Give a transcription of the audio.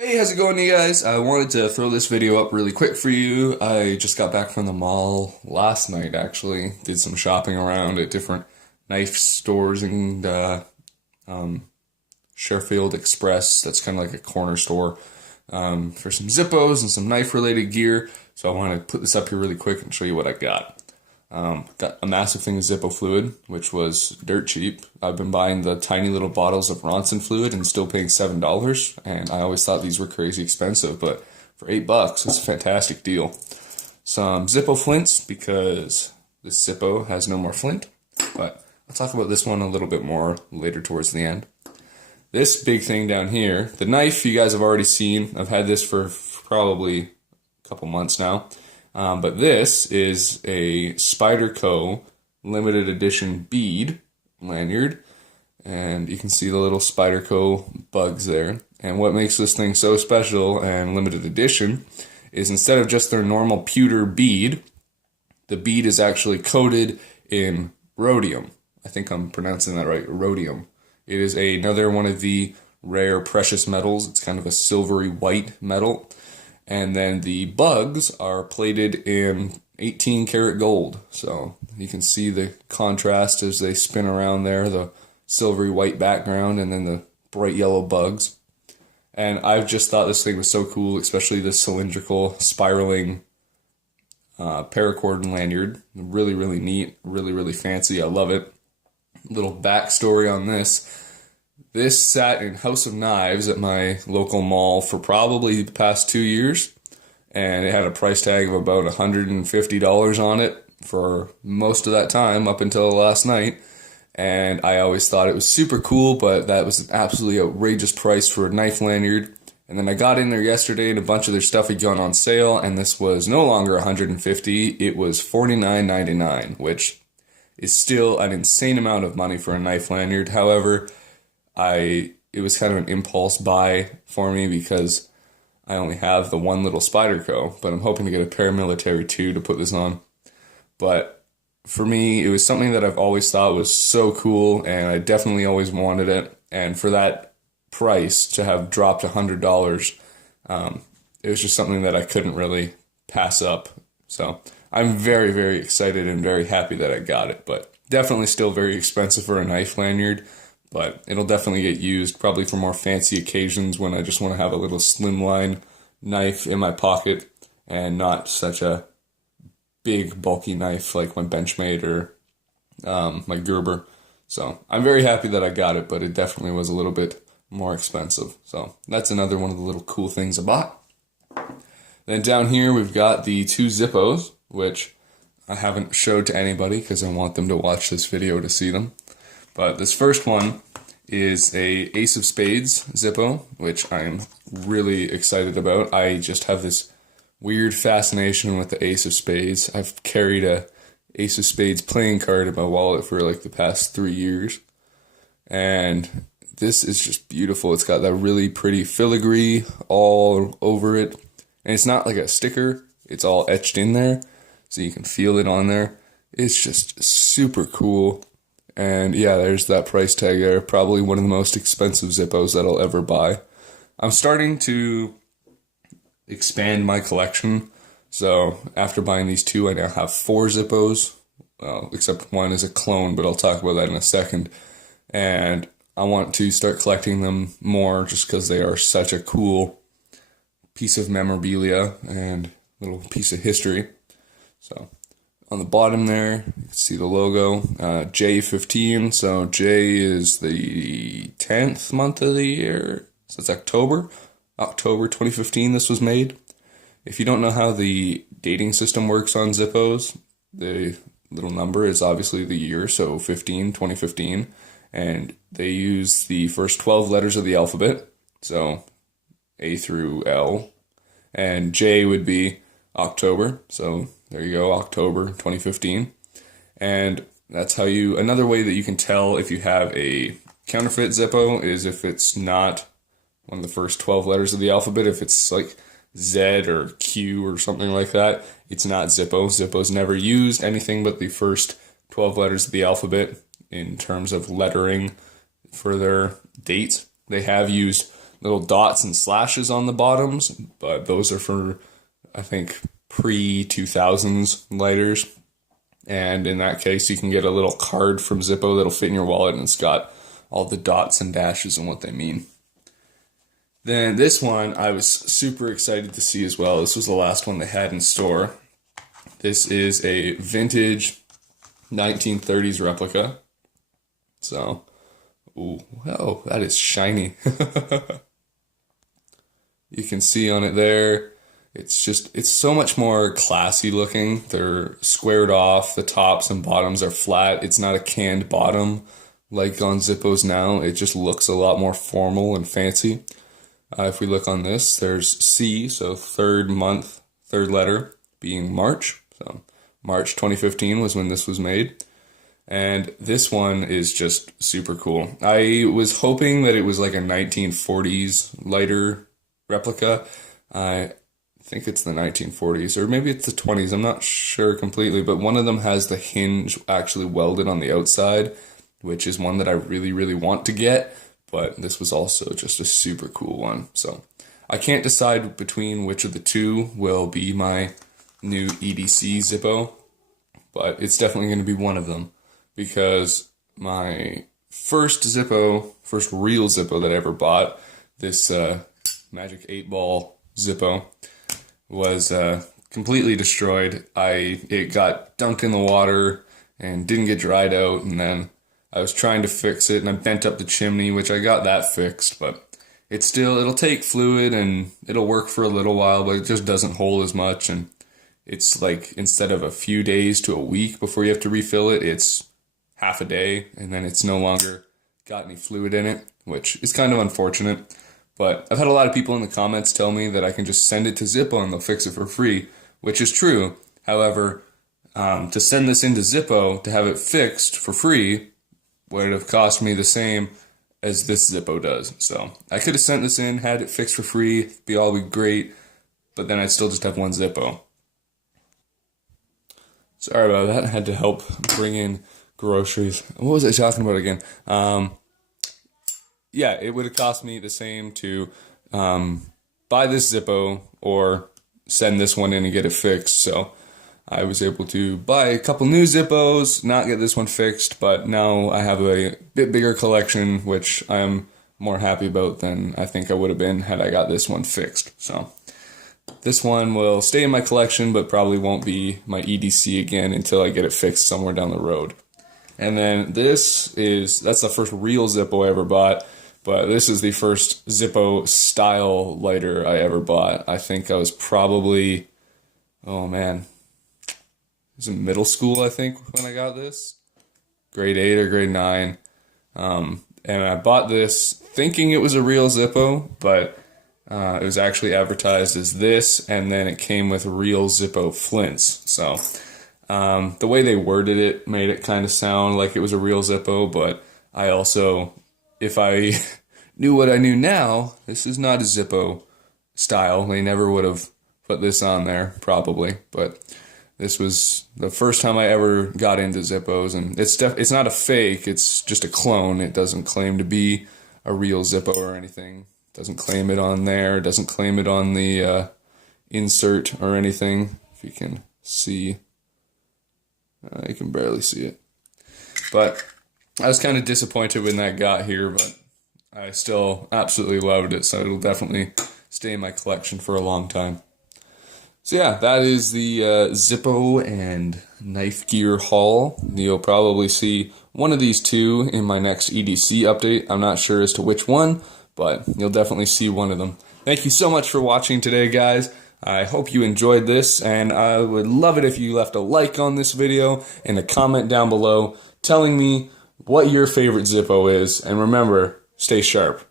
Hey, how's it going, you guys? I wanted to throw this video up really quick for you. I just got back from the mall last night, actually. Did some shopping around at different knife stores and Sheffield Express. That's kind of like a corner store for some Zippos and some knife-related gear. So I want to put this up here really quick and show you what I got. Got a massive thing of Zippo fluid, which was dirt cheap. I've been buying the tiny little bottles of Ronson fluid and still paying $7. And I always thought these were crazy expensive, but for $8, it's a fantastic deal. Some Zippo flints, because this Zippo has no more flint. But I'll talk about this one a little bit more later towards the end. This big thing down here, the knife you guys have already seen. I've had this for probably a couple months now. But this is a Spyderco limited edition bead lanyard, and you can see the little Spyderco bugs there. And what makes this thing so special and limited edition is instead of just their normal pewter bead, the bead is actually coated in rhodium. I think I'm pronouncing that right, rhodium. It is another one of the rare precious metals. It's kind of a silvery white metal. And then the bugs are plated in 18 karat gold. So you can see the contrast as they spin around there, the silvery white background and then the bright yellow bugs. And I've just thought this thing was so cool, especially the cylindrical spiraling paracord lanyard. Really, really neat, really, really fancy. I love it. Little backstory on this. This sat in House of Knives at my local mall for probably the past 2 years, and it had a price tag of about $150 on it for most of that time up until last night, and I always thought it was super cool, but that was an absolutely outrageous price for a knife lanyard. And then I got in there yesterday and a bunch of their stuff had gone on sale, and this was no longer $150, it was $49.99, which is still an insane amount of money for a knife lanyard. However, it was kind of an impulse buy for me because I only have the one little Spyderco, but I'm hoping to get a paramilitary too to put this on. But for me, it was something that I've always thought was so cool, and I definitely always wanted it. And for that price to have dropped $100, it was just something that I couldn't really pass up. So I'm very, very excited and very happy that I got it, but definitely still very expensive for a knife lanyard. But it'll definitely get used, probably for more fancy occasions when I just want to have a little slimline knife in my pocket and not such a big, bulky knife like my Benchmade or my Gerber. So I'm very happy that I got it, but it definitely was a little bit more expensive. So that's another one of the little cool things I bought. Then down here we've got the two Zippos, which I haven't showed to anybody because I want them to watch this video to see them. But this first one is a Ace of Spades Zippo, which I am really excited about. I just have this weird fascination with the Ace of Spades. I've carried a Ace of Spades playing card in my wallet for like the past 3 years. And this is just beautiful. It's got that really pretty filigree all over it. And it's not like a sticker. It's all etched in there, so you can feel it on there. It's just super cool. And yeah, there's that price tag there. Probably one of the most expensive Zippos that I'll ever buy. I'm starting to expand my collection. So after buying these two, I now have 4 Zippos. Well, except one is a clone, but I'll talk about that in a second. And I want to start collecting them more just because they are such a cool piece of memorabilia and little piece of history. So on the bottom there, you can see the logo, J15, so J is the 10th month of the year, so it's October 2015 this was made. If you don't know how the dating system works on Zippos, the little number is obviously the year, so 2015, and they use the first 12 letters of the alphabet, so A through L, and J would be October, so there you go, October 2015. And that's how another way that you can tell if you have a counterfeit Zippo is if it's not one of the first 12 letters of the alphabet. If it's like Z or Q or something like that, it's not Zippo. Zippo's never used anything but the first 12 letters of the alphabet in terms of lettering for their dates. They have used little dots and slashes on the bottoms, but those are for, I think, pre-2000s lighters. And in that case, you can get a little card from Zippo that'll fit in your wallet, and it's got all the dots and dashes and what they mean. Then this one I was super excited to see as well. This was the last one they had in store. This is a vintage 1930s replica. So, ooh, wow, that is shiny. You can see on it there, it's so much more classy looking. They're squared off, the tops and bottoms are flat. It's not a canned bottom like on Zippos now. It just looks a lot more formal and fancy. If we look on this, there's C, so third month, third letter being March. So March 2015 was when this was made. And this one is just super cool. I was hoping that it was like a 1940s lighter replica. I think it's the 1940s, or maybe it's the 20s. I'm not sure completely, but one of them has the hinge actually welded on the outside, which is one that I really, really want to get. But this was also just a super cool one. So I can't decide between which of the two will be my new EDC Zippo, but it's definitely going to be one of them, because my first real Zippo that I ever bought, this Magic 8-ball Zippo, was completely destroyed. It got dunked in the water and didn't get dried out, and then I was trying to fix it, and I bent up the chimney, which I got that fixed, but it'll take fluid, and it'll work for a little while, but it just doesn't hold as much, and it's like, instead of a few days to a week before you have to refill it, it's half a day, and then it's no longer got any fluid in it, which is kind of unfortunate. But I've had a lot of people in the comments tell me that I can just send it to Zippo and they'll fix it for free, which is true. However, to send this into Zippo to have it fixed for free would have cost me the same as this Zippo does. So I could have sent this in, had it fixed for free, be great, but then I'd still just have one Zippo. Sorry about that. I had to help bring in groceries. What was I talking about again? Yeah, it would have cost me the same to buy this Zippo or send this one in and get it fixed. So I was able to buy a couple new Zippos, not get this one fixed, but now I have a bit bigger collection, which I'm more happy about than I think I would have been had I got this one fixed. So this one will stay in my collection, but probably won't be my EDC again until I get it fixed somewhere down the road. And then that's the first real Zippo I ever bought, but this is the first Zippo style lighter I ever bought. I think I was probably, oh man, it was in middle school, I think, when I got this. Grade 8 or grade 9. And I bought this thinking it was a real Zippo, but it was actually advertised as this, and then it came with real Zippo flints. So the way they worded it made it kind of sound like it was a real Zippo, but I also, if I knew what I knew now, this is not a Zippo style. They never would have put this on there, probably, but this was the first time I ever got into Zippos, and it's not a fake, it's just a clone. It doesn't claim to be a real Zippo or anything. It doesn't claim it on there, it doesn't claim it on the insert or anything. If you can see, you can barely see it. But I was kind of disappointed when that got here, but I still absolutely loved it, so it'll definitely stay in my collection for a long time. So yeah, that is the Zippo and knife gear haul. You'll probably see one of these two in my next EDC update. I'm not sure as to which one, but you'll definitely see one of them. Thank you so much for watching today, guys. I hope you enjoyed this, and I would love it if you left a like on this video and a comment down below telling me what your favorite Zippo is. And remember, stay sharp.